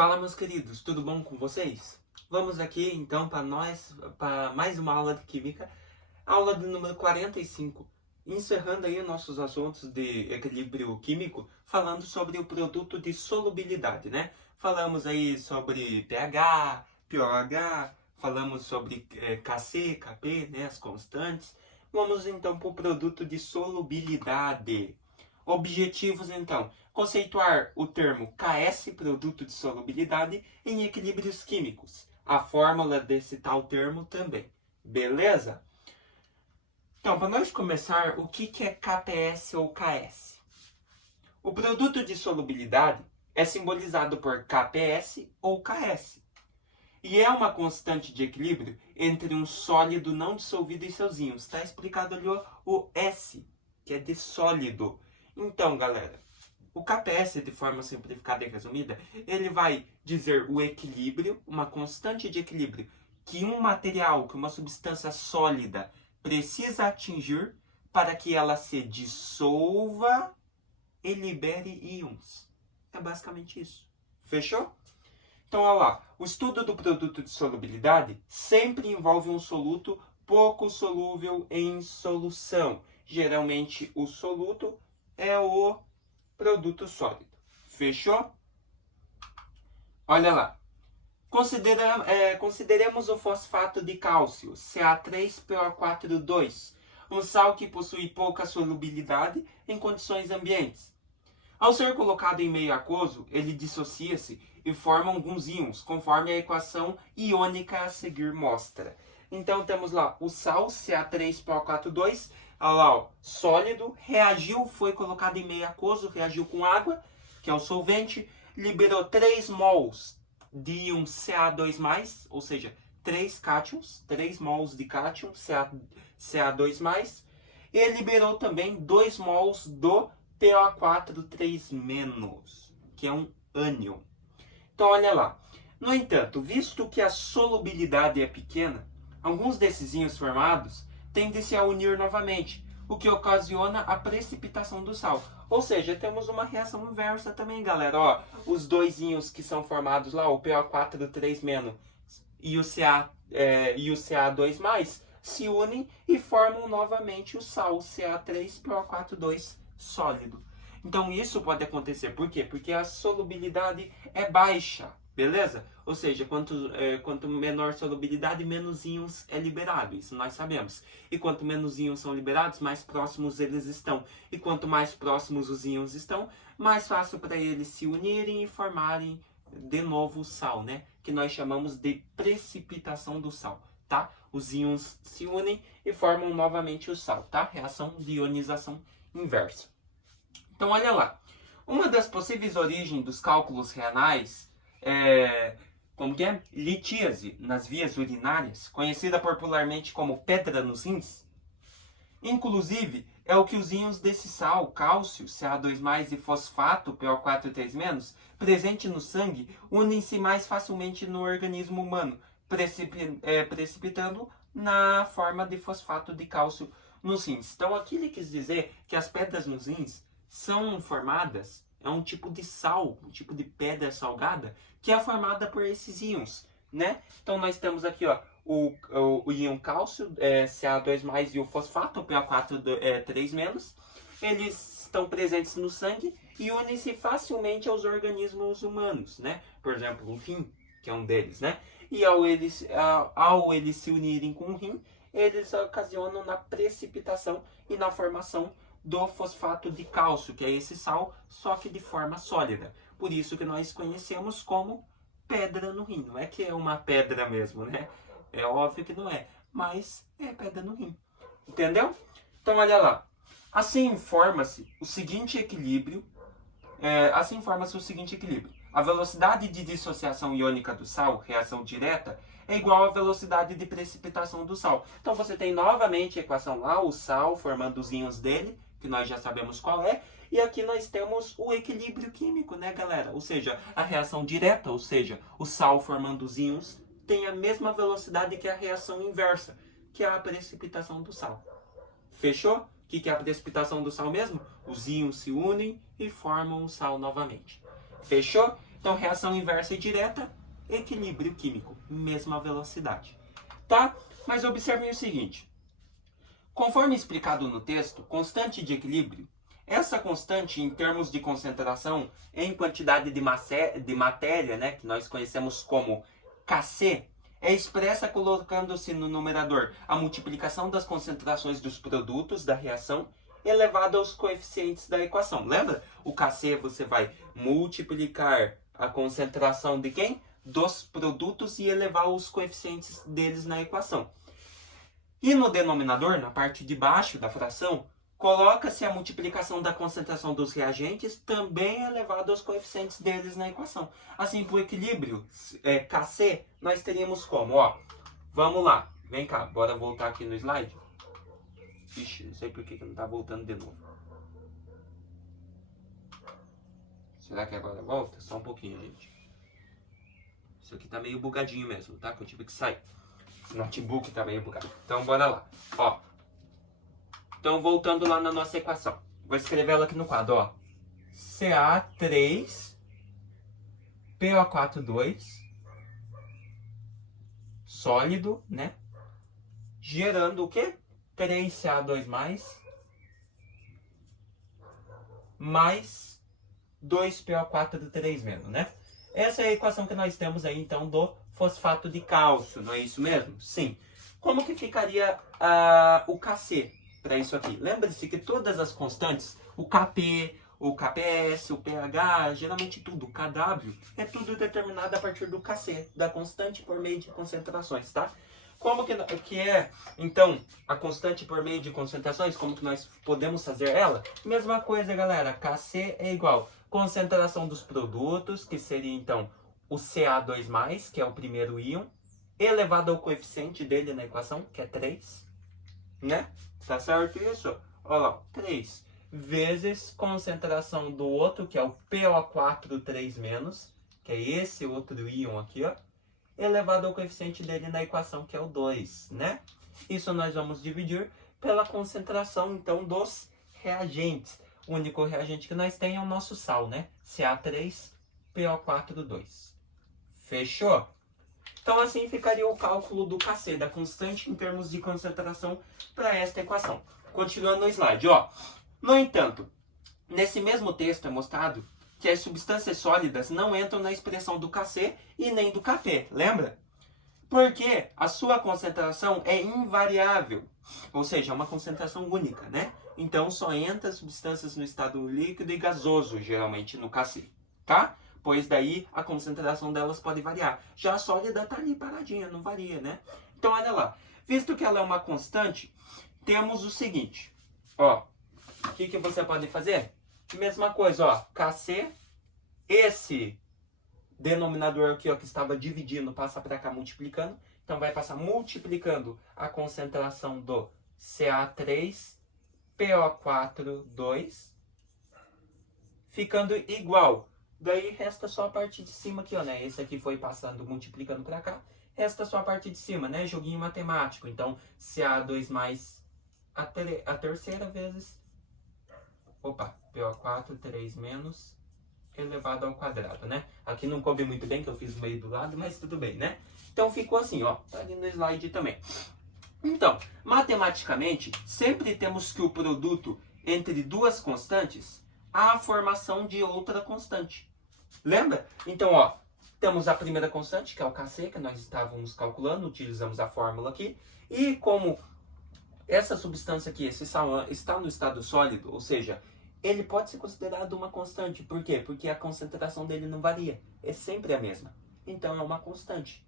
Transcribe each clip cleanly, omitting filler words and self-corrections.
Fala, meus queridos, tudo bom com vocês? Vamos aqui então para mais uma aula de química, aula de número 45, encerrando aí nossos assuntos de equilíbrio químico, falando sobre o produto de solubilidade, né? Falamos aí sobre pH, pOH, falamos sobre Kc, Kp, né, as constantes. Vamos então para o produto de solubilidade. Objetivos, então, conceituar o termo Ks, produto de solubilidade, em equilíbrios químicos. A fórmula desse tal termo também. Beleza? Então, para nós começar, o que é KPS ou Ks? O produto de solubilidade é simbolizado por KPS ou Ks. E é uma constante de equilíbrio entre um sólido não dissolvido e seus íons. Está explicado ali o S, que é de sólido. Então, galera, o KPS, de forma simplificada e resumida, ele vai dizer o equilíbrio, uma constante de equilíbrio, que um material, que uma substância sólida precisa atingir para que ela se dissolva e libere íons. É basicamente isso. Fechou? Então, olha lá. O estudo do produto de solubilidade sempre envolve um soluto pouco solúvel em solução. Geralmente, o soluto é o produto sólido. Fechou? Olha lá. Consideremos o fosfato de cálcio, Ca3PO42, um sal que possui pouca solubilidade em condições ambientes. Ao ser colocado em meio aquoso, ele dissocia-se e forma alguns íons, conforme a equação iônica a seguir mostra. Então temos lá o sal, Ca3PO42, olha lá, ó, sólido, reagiu, foi colocado em meio aquoso, reagiu com água, que é o solvente, liberou 3 mols de íon Ca2+, ou seja, 3 cátions, 3 mols de cátion, Ca2+, e liberou também 2 mols do PO4 3-, que é um ânion. Então, olha lá. No entanto, visto que a solubilidade é pequena, alguns desses íons formados tendem-se a unir novamente, o que ocasiona a precipitação do sal. Ou seja, temos uma reação inversa também, galera. Ó, os dois íons que são formados lá, o PO4 3- e o Ca2+, se unem e formam novamente o sal, Ca3PO42 sólido. Então isso pode acontecer, por quê? Porque a solubilidade é baixa, beleza? Ou seja, quanto menor solubilidade, menos íons é liberado, isso nós sabemos. E quanto menos íons são liberados, mais próximos eles estão. E quanto mais próximos os íons estão, mais fácil para eles se unirem e formarem de novo o sal, né? Que nós chamamos de precipitação do sal, tá? Os íons se unem e formam novamente o sal, tá? Reação de ionização inversa. Então, olha lá. Uma das possíveis origens dos cálculos renais é litíase nas vias urinárias, conhecida popularmente como pedra nos rins. Inclusive, é o que os íons desse sal, cálcio, Ca2+, e fosfato, PO4 3-, presente no sangue, unem-se mais facilmente no organismo humano, precipitando na forma de fosfato de cálcio nos rins. Então, aqui ele quis dizer que as pedras nos rins são formadas, é um tipo de sal, um tipo de pedra salgada, que é formada por esses íons, né? Então, nós temos aqui, ó, o íon cálcio, Ca2+, e o fosfato, PO4 3-, eles estão presentes no sangue e unem-se facilmente aos organismos humanos, né? Por exemplo, o rim, que é um deles, né? E ao eles se unirem com o rim, eles ocasionam na precipitação e na formação do fosfato de cálcio, que é esse sal, só que de forma sólida. Por isso que nós conhecemos como pedra no rim. Não é que é uma pedra mesmo, né? É óbvio que não é, mas é pedra no rim. Entendeu? Então, olha lá. Assim forma-se o seguinte equilíbrio. A velocidade de dissociação iônica do sal, reação direta, é igual à velocidade de precipitação do sal. Então, você tem novamente a equação lá, o sal formando os íons dele, que nós já sabemos qual é. E aqui nós temos o equilíbrio químico, né, galera? Ou seja, a reação direta, ou seja, o sal formando os íons, tem a mesma velocidade que a reação inversa, que é a precipitação do sal. Fechou? O que é a precipitação do sal mesmo? Os íons se unem e formam o sal novamente. Fechou? Então, reação inversa e direta, equilíbrio químico, mesma velocidade. Tá? Mas observem o seguinte. Conforme explicado no texto, constante de equilíbrio, essa constante em termos de concentração em quantidade de matéria, né, que nós conhecemos como Kc, é expressa colocando-se no numerador a multiplicação das concentrações dos produtos da reação elevado aos coeficientes da equação. Lembra? O Kc você vai multiplicar a concentração de quem? Dos produtos e elevar os coeficientes deles na equação. E no denominador, na parte de baixo da fração, coloca-se a multiplicação da concentração dos reagentes também elevado aos coeficientes deles na equação. Assim, para o equilíbrio Kc, nós teríamos como? Ó, vamos lá, vem cá, bora voltar aqui no slide. Ixi, não sei por que não está voltando de novo. Será que agora volta? Só um pouquinho, gente. Isso aqui tá meio bugadinho mesmo, tá? Que eu tive que sair. O notebook tá meio bugado. Então, bora lá. Ó. Então, voltando lá na nossa equação. Vou escrever ela aqui no quadro, ó. Ca3, PO4,2, sólido, né? Gerando o quê? 3Ca2+, mais 2PO4,3-, né? Essa é a equação que nós temos aí, então, do fosfato de cálcio, não é isso mesmo? Sim. Como que ficaria o Kc para isso aqui? Lembre-se que todas as constantes, o Kp, o Kps, o pH, geralmente tudo, o Kw, é tudo determinado a partir do Kc, da constante por meio de concentrações, tá? Como que é, então, a constante por meio de concentrações? Como que nós podemos fazer ela? Mesma coisa, galera. Kc é igual concentração dos produtos, que seria, então, o Ca2+, que é o primeiro íon, elevado ao coeficiente dele na equação, que é 3, né? Tá certo isso? Olha lá, 3 vezes concentração do outro, que é o PO4,3-, que é esse outro íon aqui, ó, elevado ao coeficiente dele na equação, que é o 2, né? Isso nós vamos dividir pela concentração, então, dos reagentes. O único reagente que nós temos é o nosso sal, né? Ca3PO4,2. Fechou? Então, assim ficaria o cálculo do Kc, da constante em termos de concentração, para esta equação. Continuando no slide, ó. No entanto, nesse mesmo texto é mostrado que as substâncias sólidas não entram na expressão do Kc e nem do Kp, lembra? Porque a sua concentração é invariável, ou seja, é uma concentração única, né? Então só entra substâncias no estado líquido e gasoso, geralmente no Kc, tá? Pois daí a concentração delas pode variar. Já a sólida tá ali paradinha, não varia, né? Então olha lá, visto que ela é uma constante, temos o seguinte, ó, o que você pode fazer? Mesma coisa, ó, Kc, esse denominador aqui, ó, que estava dividindo, passa para cá multiplicando. Então, vai passar multiplicando a concentração do Ca3PO4,2, ficando igual. Daí, resta só a parte de cima aqui, ó, né? Esse aqui foi passando, multiplicando para cá. Resta só a parte de cima, né? Joguinho matemático. Então, Ca2+ a terceira vezes... Opa, PO4, 3 menos, elevado ao quadrado, né? Aqui não coube muito bem, que eu fiz no meio do lado, mas tudo bem, né? Então ficou assim, ó, tá ali no slide também. Então, matematicamente, sempre temos que o produto entre duas constantes há a formação de outra constante. Lembra? Então, ó, temos a primeira constante, que é o Kc, que nós estávamos calculando, utilizamos a fórmula aqui, e como essa substância aqui, esse sal, está no estado sólido, ou seja, ele pode ser considerado uma constante. Por quê? Porque a concentração dele não varia. É sempre a mesma. Então é uma constante.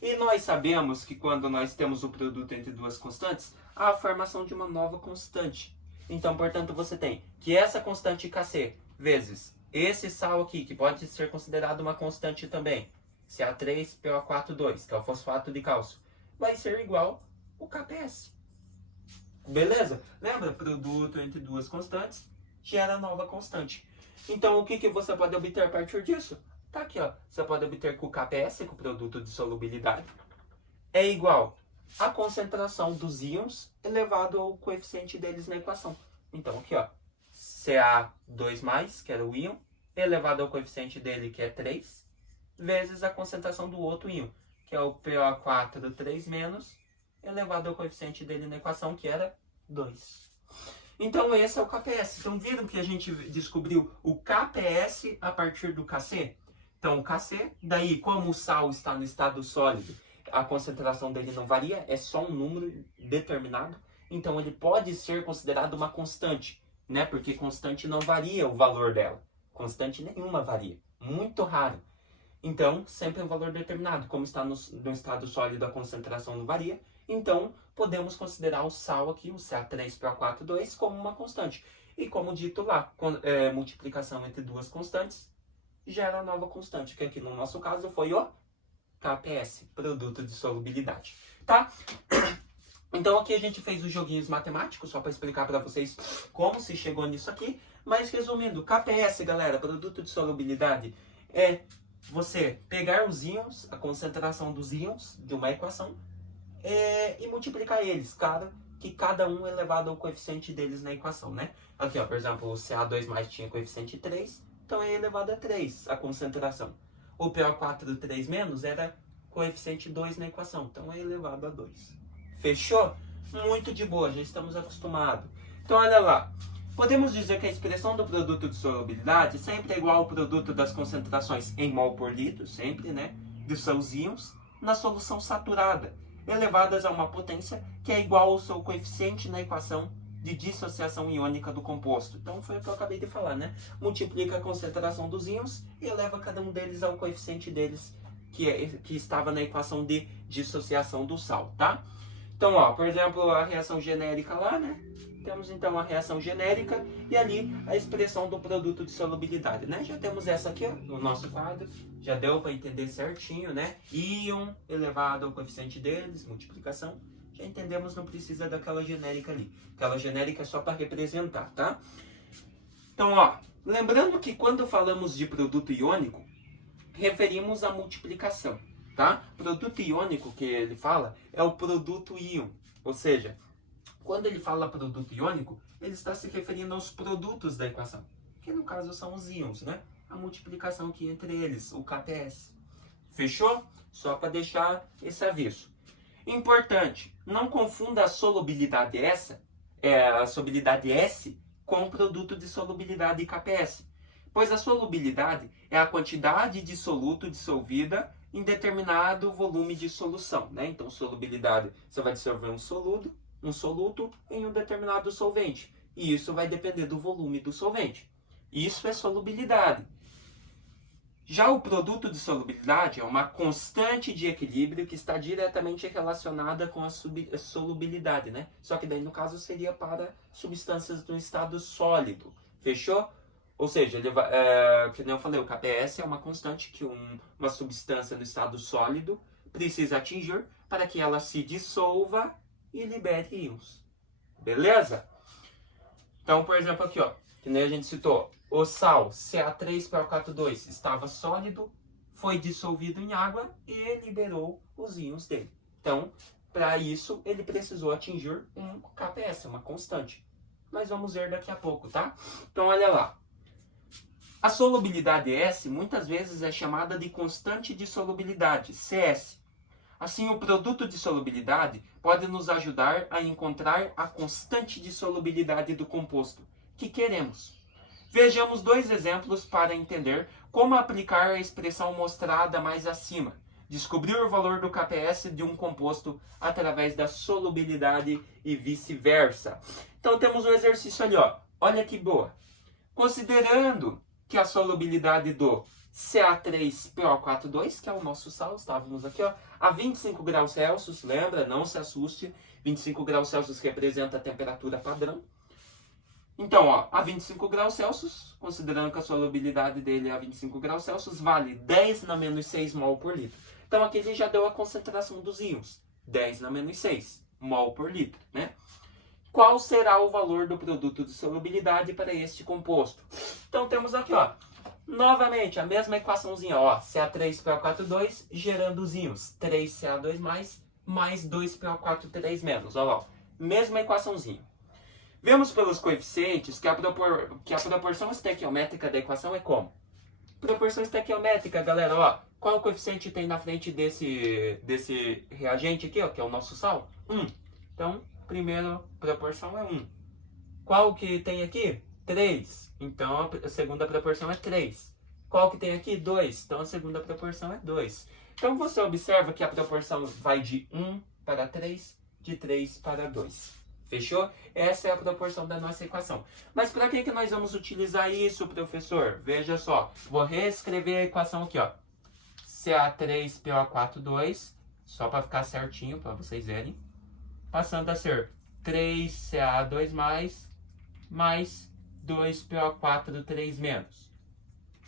E nós sabemos que quando nós temos o produto entre duas constantes, há a formação de uma nova constante. Então, portanto, você tem que essa constante Kc vezes esse sal aqui, que pode ser considerado uma constante também, Ca3PO4,2, que é o fosfato de cálcio, vai ser igual ao Kps. Beleza? Lembra? Produto entre duas constantes gera nova constante. Então, o que você pode obter a partir disso? Tá aqui, ó. Você pode obter que o Kps, que é o produto de solubilidade, é igual à concentração dos íons elevado ao coeficiente deles na equação. Então, aqui, ó. Ca2+, que era o íon, elevado ao coeficiente dele, que é 3, vezes a concentração do outro íon, que é o PO4 3-, elevado ao coeficiente dele na equação, que era 2. Então, esse é o KPS. Então, viram que a gente descobriu o KPS a partir do KC? Então, o KC, daí, como o sal está no estado sólido, a concentração dele não varia, é só um número determinado. Então, ele pode ser considerado uma constante, né? Porque constante não varia o valor dela. Constante nenhuma varia. Muito raro. Então, sempre é um valor determinado. Como está no estado sólido, a concentração não varia. Então, podemos considerar o sal aqui, o Ca3PO4,2, como uma constante. E como dito lá, multiplicação entre duas constantes gera a nova constante, que aqui no nosso caso foi o KPS, produto de solubilidade. Tá? Então aqui a gente fez os joguinhos matemáticos, só para explicar para vocês como se chegou nisso aqui. Mas resumindo, KPS, galera, produto de solubilidade, é você pegar os íons, a concentração dos íons de uma equação, e multiplicar eles, que cada um é elevado ao coeficiente deles na equação, né? Aqui, ó, por exemplo, o Ca2+ tinha coeficiente 3, então é elevado a 3 a concentração. O PO4 3- era coeficiente 2 na equação, então é elevado a 2. Fechou? Muito de boa, já estamos acostumados. Então, olha lá. Podemos dizer que a expressão do produto de solubilidade sempre é igual ao produto das concentrações em mol por litro, sempre, né? Dos seus íons, na solução saturada, elevadas a uma potência que é igual ao seu coeficiente na equação de dissociação iônica do composto. Então, foi o que eu acabei de falar, né? Multiplica a concentração dos íons e eleva cada um deles ao coeficiente deles, que estava na equação de dissociação do sal, tá? Então, ó, por exemplo, a reação genérica lá, né? Temos então a reação genérica e ali a expressão do produto de solubilidade, né? Já temos essa aqui, ó, no nosso quadro. Já deu para entender certinho, né? Íon elevado ao coeficiente deles, multiplicação. Já entendemos, não precisa daquela genérica ali. Aquela genérica é só para representar, tá? Então, ó, lembrando que quando falamos de produto iônico, referimos à multiplicação, tá? Produto iônico que ele fala é o produto íon, ou seja, quando ele fala produto iônico, ele está se referindo aos produtos da equação, que no caso são os íons, né? A multiplicação aqui entre eles, o KPS. Fechou? Só para deixar esse aviso. Importante, não confunda a solubilidade a solubilidade S com o produto de solubilidade KPS, pois a solubilidade é a quantidade de soluto dissolvida em determinado volume de solução, né? Então, solubilidade, você vai dissolver um soluto em um determinado solvente. E isso vai depender do volume do solvente. Isso é solubilidade. Já o produto de solubilidade é uma constante de equilíbrio que está diretamente relacionada com a solubilidade, né? Só que daí, no caso, seria para substâncias do estado sólido. Fechou? Ou seja, que nem eu falei, o KPS é uma constante que uma substância no estado sólido precisa atingir para que ela se dissolva e libere íons. Beleza? Então, por exemplo, aqui, ó, que nem a gente citou, o sal Ca3PO4,2 estava sólido, foi dissolvido em água e liberou os íons dele. Então, para isso, ele precisou atingir um KPS, uma constante. Mas vamos ver daqui a pouco, tá? Então, olha lá. A solubilidade S muitas vezes é chamada de constante de solubilidade, CS. Assim, o produto de solubilidade pode nos ajudar a encontrar a constante de solubilidade do composto que queremos. Vejamos dois exemplos para entender como aplicar a expressão mostrada mais acima. Descobrir o valor do KPS de um composto através da solubilidade e vice-versa. Então, temos um exercício ali, ó. Olha que boa. Considerando que a solubilidade do Ca3PO4,2, que é o nosso sal, estávamos aqui, ó, a 25 graus Celsius, lembra? Não se assuste, 25 graus Celsius representa a temperatura padrão. Então, ó, a 25 graus Celsius, considerando que a solubilidade dele é a 25 graus Celsius, vale 10 na menos 6 mol por litro. Então, aqui ele já deu a concentração dos íons, 10 na menos 6 mol por litro, né? Qual será o valor do produto de solubilidade para este composto? Então, temos aqui, ó, novamente, a mesma equaçãozinha, ó, Ca3PO4,2 gerando os íons 3Ca2+, mais 2PO4,3-. Olha lá, ó, mesma equaçãozinha. Vemos pelos coeficientes que a proporção estequiométrica da equação é como? Proporção estequiométrica, galera, ó. Qual coeficiente tem na frente desse reagente aqui, ó, que é o nosso sal? 1. Então, primeira proporção é 1. Qual que tem aqui? 3. Então, a segunda proporção é 3. Qual que tem aqui? 2. Então, a segunda proporção é 2. Então, você observa que a proporção vai de 1 para 3, de 3 para 2. Fechou? Essa é a proporção da nossa equação. Mas para que nós vamos utilizar isso, professor? Veja só. Vou reescrever a equação aqui, ó. Ca3PO4,2, só para ficar certinho, para vocês verem. Passando a ser 3Ca2+, mais 2PO4,3-.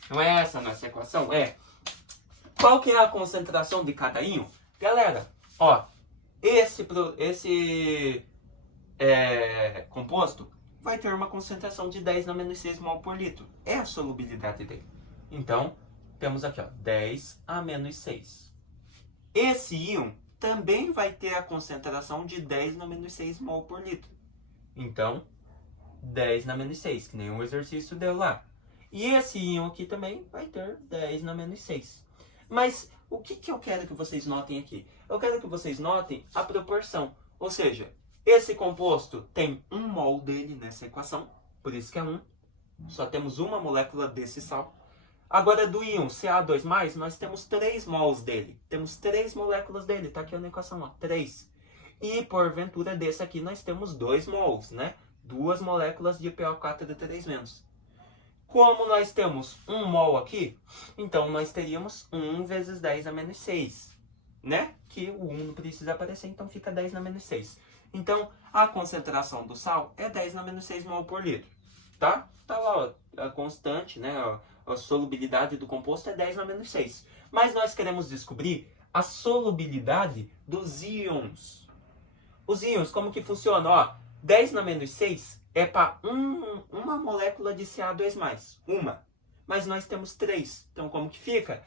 Não é essa a nossa equação? É. Qual que é a concentração de cada íon? Galera, ó, esse composto vai ter uma concentração de 10 na menos 6 mol por litro. É a solubilidade dele. Então, temos aqui, ó, 10 a menos 6. Esse íon também vai ter a concentração de 10 na menos 6 mol por litro. Então, 10 na menos 6, que nem o exercício deu lá. E esse íon aqui também vai ter 10 na menos 6. Mas o que eu quero que vocês notem aqui? Eu quero que vocês notem a proporção. Ou seja, esse composto tem 1 mol dele nessa equação, por isso que é 1. Só temos uma molécula desse sal. Agora, do íon Ca2+, nós temos 3 mols dele. Temos 3 moléculas dele, está aqui na equação, ó, 3. E, porventura, desse aqui nós temos 2 mols, né? 2 moléculas de PO4,3-. Como nós temos 1 mol aqui, então nós teríamos 1 vezes 10 a menos 6, né? Que o 1 não precisa aparecer, então fica 10 na menos 6. Então, a concentração do sal é 10 na menos 6 mol por litro, tá? Tá lá, ó, a constante, né? A solubilidade do composto é 10 na menos 6. Mas nós queremos descobrir a solubilidade dos íons. Os íons, como que funciona? Ó, 10 na menos 6 é para uma molécula de Ca2+. Uma. Mas nós temos 3. Então, como que fica?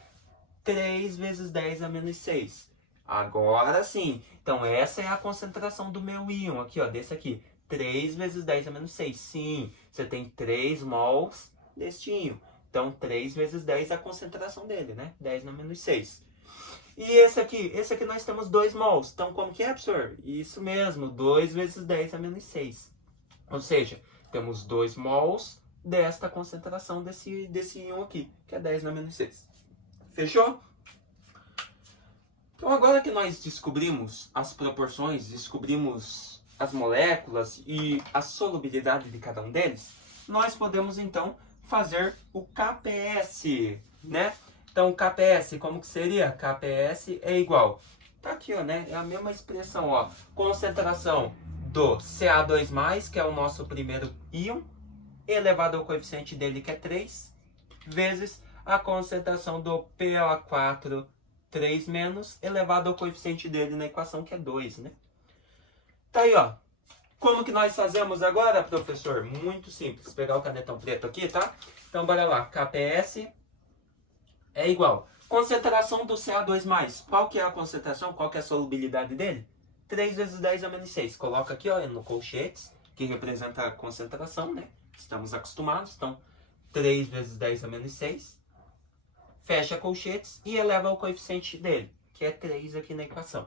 3 vezes 10 a menos 6. Agora sim. Então, essa é a concentração do meu íon aqui, ó, desse aqui. 3 vezes 10 a menos 6. Sim, você tem 3 mols deste íon. Então, 3 vezes 10 é a concentração dele, né? 10 na menos 6. E esse aqui nós temos 2 mols. Então, como que é, professor? Isso mesmo, 2 vezes 10 a menos 6. Ou seja, temos 2 mols desta concentração desse íon aqui, que é 10 na menos 6. Fechou? Então, agora que nós descobrimos as proporções, descobrimos as moléculas e a solubilidade de cada um deles, nós podemos, então, fazer o KPS, né? Então, o KPS, como que seria? KPS é igual. Tá aqui, ó, né? É a mesma expressão, ó. Concentração do Ca2+, que é o nosso primeiro íon, elevado ao coeficiente dele, que é 3, vezes a concentração do PO4 3-, elevado ao coeficiente dele na equação, que é 2, né? Tá aí, ó. Como que nós fazemos agora, professor? Muito simples. Vou pegar o canetão preto aqui, tá? Então, bora lá. KPS é igual. Concentração do Ca2+. Qual que é a concentração? Qual que é a solubilidade dele? 3 vezes 10 a menos 6. Coloca aqui, ó, no colchetes, que representa a concentração, né? Estamos acostumados. Então, 3 vezes 10 a menos 6. Fecha colchetes e eleva o coeficiente dele, que é 3 aqui na equação.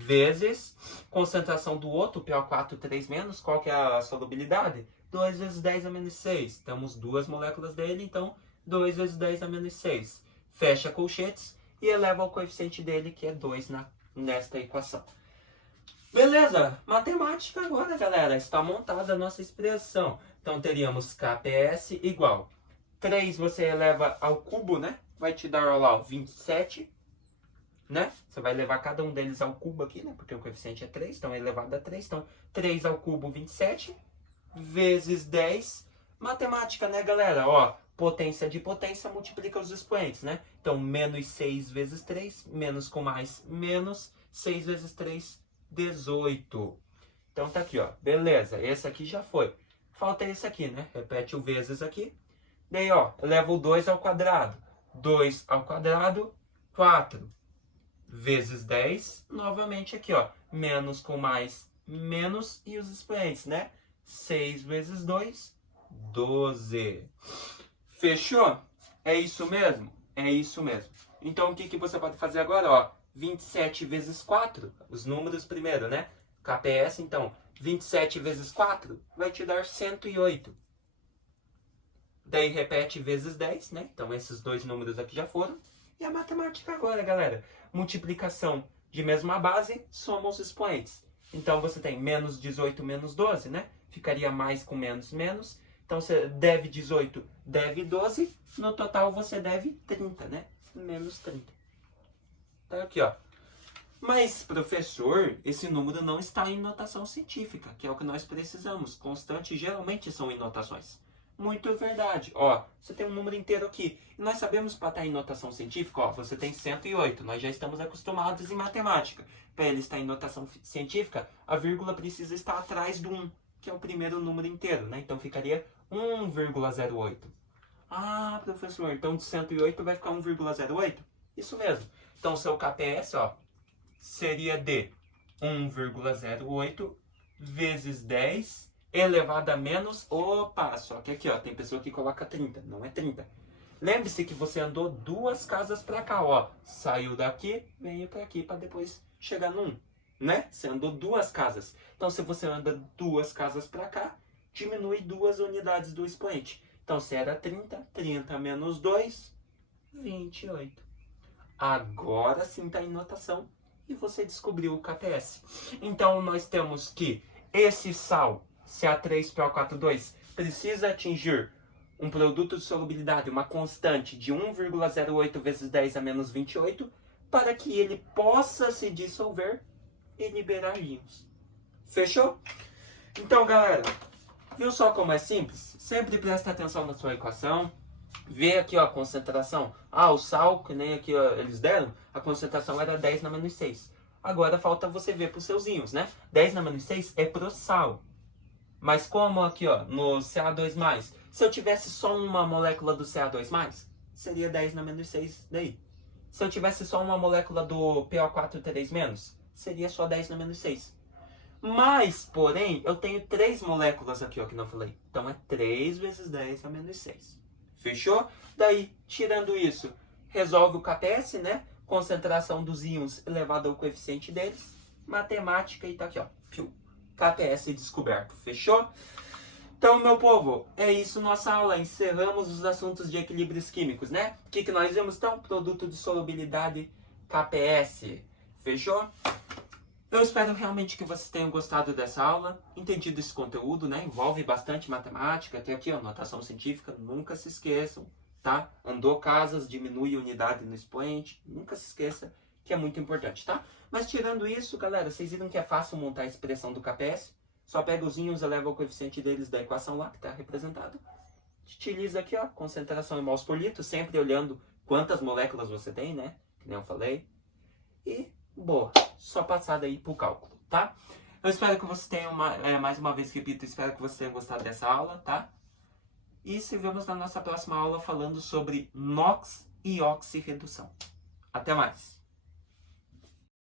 Vezes concentração do outro, PO4 3-, qual que é a solubilidade? 2 vezes 10 a menos 6. Temos 2 moléculas dele, então 2 vezes 10 a menos 6. Fecha colchetes e eleva o coeficiente dele, que é 2 nesta equação. Beleza, matemática agora, galera. Está montada a nossa expressão. Então, teríamos KPS igual 3 você eleva ao cubo, né? Vai te dar lá, ó, 27, né? Você vai levar cada um deles ao cubo aqui, né? Porque o coeficiente é 3, então é elevado a 3. Então, 3 ao cubo, 27, vezes 10. Matemática, né, galera? Ó, potência de potência multiplica os expoentes, né? Então, menos 6 vezes 3, menos com mais, menos 6 vezes 3, 18. Então, tá aqui, ó. Beleza, esse aqui já foi. Falta esse aqui, né? Repete o vezes aqui. Daí, ó, eleva o 2 ao quadrado. 2 ao quadrado, 4. Vezes 10, novamente aqui, ó. Menos com mais, menos e os expoentes, né? 6 vezes 2, 12. Fechou? É isso mesmo? É isso mesmo. Então, o que você pode fazer agora? Ó, 27 vezes 4, os números primeiro, né? KPS, então, 27 vezes 4 vai te dar 108. Daí repete vezes 10, né? Então, esses dois números aqui já foram. E a matemática agora, galera. Multiplicação de mesma base, soma os expoentes. Então, você tem menos 18 menos 12, né? Ficaria mais com menos, menos. Então, você deve 18, deve 12. No total, você deve 30, né? Menos 30. Tá aqui, ó. Mas, professor, esse número não está em notação científica, que é o que nós precisamos. Constantes geralmente são em notações. Muito verdade. Ó, você tem um número inteiro aqui. E nós sabemos para estar em notação científica, ó, você tem 108. Nós já estamos acostumados em matemática. Para ele estar em notação científica, a vírgula precisa estar atrás do 1, que é o primeiro número inteiro, né? Então ficaria 1,08. Ah, professor, então de 108 vai ficar 1,08? Isso mesmo. Então, seu KPS, ó, seria de 1,08 vezes 10 elevado a menos... Opa, só que aqui, ó, tem pessoa que coloca 30, não é 30. Lembre-se que você andou 2 casas pra cá, ó. Saiu daqui, veio pra aqui, pra depois chegar no 1, né? Você andou 2 casas. Então, se você anda 2 casas pra cá, diminui 2 unidades do expoente. Então, se era 30, 30 menos 2, 28. Agora sim está em notação e você descobriu o KPS. Então, nós temos que esse sal, Ca3PO42, precisa atingir um produto de solubilidade, uma constante de 1,08 vezes 10 a menos 28, para que ele possa se dissolver e liberar íons. Fechou? Então, galera, viu só como é simples? Sempre presta atenção na sua equação. Vê aqui, ó, a concentração. Ah, o sal, que nem aqui ó, eles deram, a concentração era 10 na menos 6. Agora falta você ver para os seus íons, né? 10 na menos 6 é pro sal. Mas como aqui, ó, no Ca2+, se eu tivesse só uma molécula do Ca2+, seria 10 na menos 6 daí. Se eu tivesse só uma molécula do PO4-3-, seria só 10 na menos 6. Mas, porém, eu tenho 3 moléculas aqui, ó, que não falei. Então é 3 vezes 10 a menos 6. Fechou? Daí, tirando isso, resolve o KPS, né? Concentração dos íons elevado ao coeficiente deles. Matemática e tá aqui, ó. KPS descoberto. Fechou? Então, meu povo, é isso nossa aula. Encerramos os assuntos de equilíbrios químicos, né? O que nós vimos, então? Produto de solubilidade KPS. Fechou? Eu espero realmente que vocês tenham gostado dessa aula, entendido esse conteúdo, né? Envolve bastante matemática, tem aqui, ó, notação científica, nunca se esqueçam, tá? Andou casas, diminui unidade no expoente, nunca se esqueça que é muito importante, tá? Mas tirando isso, galera, vocês viram que é fácil montar a expressão do KPS? Só pega os íons, eleva o coeficiente deles da equação lá, que está representado. Utiliza aqui, ó, concentração em mols por litro, sempre olhando quantas moléculas você tem, né? Que nem eu falei. E boa, só passar daí pro cálculo, tá? Eu espero que vocês tenham, mais uma vez repito, espero que vocês tenham gostado dessa aula, tá? E se vemos na nossa próxima aula falando sobre NOx e oxirredução. Até mais!